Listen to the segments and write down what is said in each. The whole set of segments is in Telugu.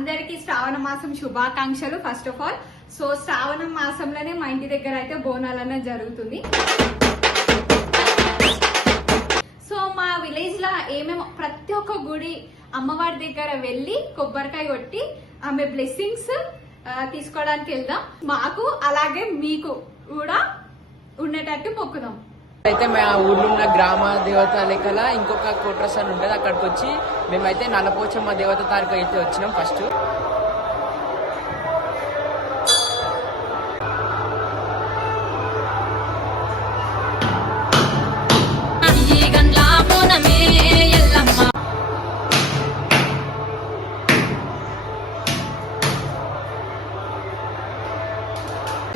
అందరికి శ్రావణ మాసం శుభాకాంక్షలు. ఫస్ట్ ఆఫ్ ఆల్ సో శ్రావణ మాసంలోనే మా ఇంటి దగ్గర అయితే బోనాలన్న జరుగుతుంది. సో మా విలేజ్ లో ఏమేమో ప్రతి ఒక్క గుడి అమ్మవారి దగ్గర వెళ్ళి కొబ్బరికాయ కొట్టి ఆమె బ్లెస్సింగ్స్ తీసుకోవడానికి వెళ్దాం. మాకు అలాగే మీకు కూడా ఉండేటట్టు మొక్కుదాం. అయితే మా ఊర్లో ఉన్న గ్రామ దేవత లెక్కల ఇంకొక కోట్రస్ అని ఉంటుంది. అక్కడికి వచ్చి మేమైతే నల్లపోచమ్మ దేవత తారీఖు అయితే వచ్చినాం. ఫస్ట్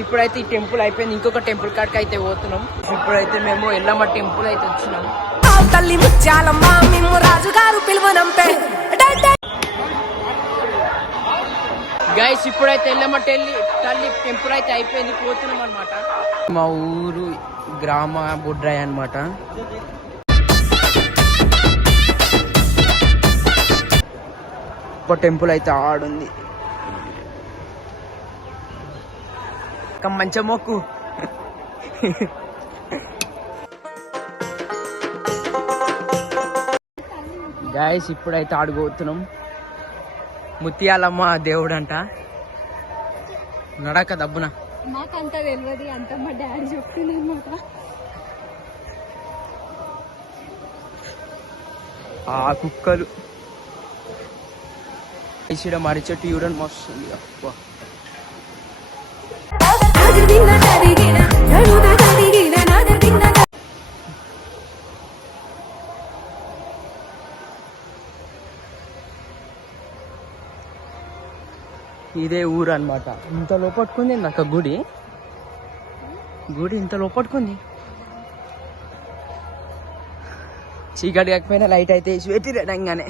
ఇప్పుడైతే ఈ టెంపుల్ అయిపోయింది. ఇంకొక టెంపుల్ కాడికి అయితే పోతున్నాం. ఇప్పుడైతే మేము ఎల్లమ్మ టెంపుల్ అయితే వచ్చినాం. తల్లి ముత్యాలమ్మ మేము రాజుగారు పిలువనంపే. గైస్ ఇప్పుడైతే ఎల్లమ్మ తల్లి టెంపుల్ అయితే అయిపోయింది, పోతున్నాం అనమాట. మా ఊరు గ్రామ బొడ్రాయి అనమాట. ఒక టెంపుల్ అయితే ఆడుంది. మంచి మొక్కు. గాయస్ ఇప్పుడైతే ఆడుకోతున్నాం. ముత్యాలమ్మ దేవుడు అంట. నడక దబ్బున మాకంతా తెలియదు, అంత మా డాడీ చెప్తున్నమాట. ఆ కుక్కలు ఇక్కడ మర్రి చెట్టు చూడండి మస్తుంది. అబ్బా ఇదే ఊరు అనమాట. ఇంత లోపట్టుకుంది నాకు గుడి ఇంత లోపట్టుకుంది. చీకటి కాకపోయినా లైట్ అయితే వేసి పెట్టిరంగానే.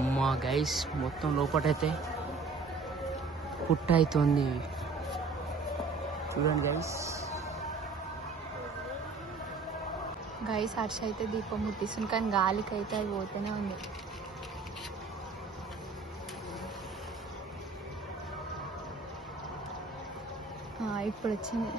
అమ్మా గైస్ మొత్తం లోపటైతే పుట్ట అవుతుంది చూడండి గైస్. గైస్ హర్ష అయితే దీపం ముట్టిస్తుంది, కానీ గాలికి అయితే అది పోతూనే ఉంది. ఇప్పుడు వచ్చింది.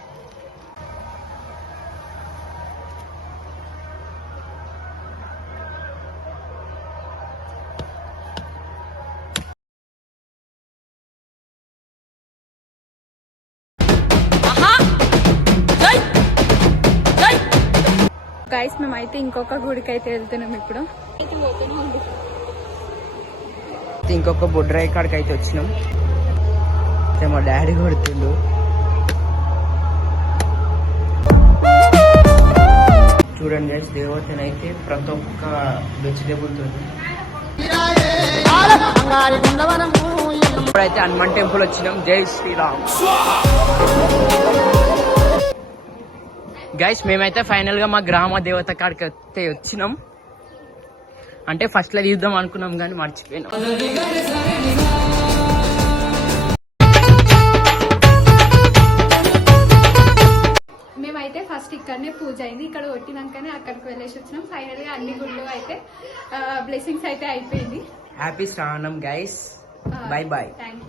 గైస్ మేమైతే ఇంకొక గుడికి అయితే వెళ్తున్నాం. ఇప్పుడు ఇంకొక బొడ్రాయి కాడికి అయితే వచ్చినాం. మా డాడీ కొడుతుండు. చూడండి గైస్ దేవతనైతే ప్రతి ఒక్క వెజిటేబుల్ తోటి. ఇప్పుడైతే హనుమాన్ టెంపుల్ వచ్చినాం. జై శ్రీరామ్. గైస్ మేమైతే ఫైనల్ గా మా గ్రామ దేవత కాడికి అయితే వచ్చినాం. అంటే ఫస్ట్ లో తీద్దాం అనుకున్నాం కానీ మర్చిపోయినాం. మేమైతే ఫస్ట్ ఇక్కడనే పూజ అయింది. ఇక్కడ కొట్టినాకనే అక్కడికి వెళ్ళేసి వచ్చినాం. ఫైనల్ గా అన్ని గుళ్ళు అయితే బ్లెస్సింగ్స్ అయితే అయిపోయింది. Happy Shravanam guys. Bye bye. Thank you.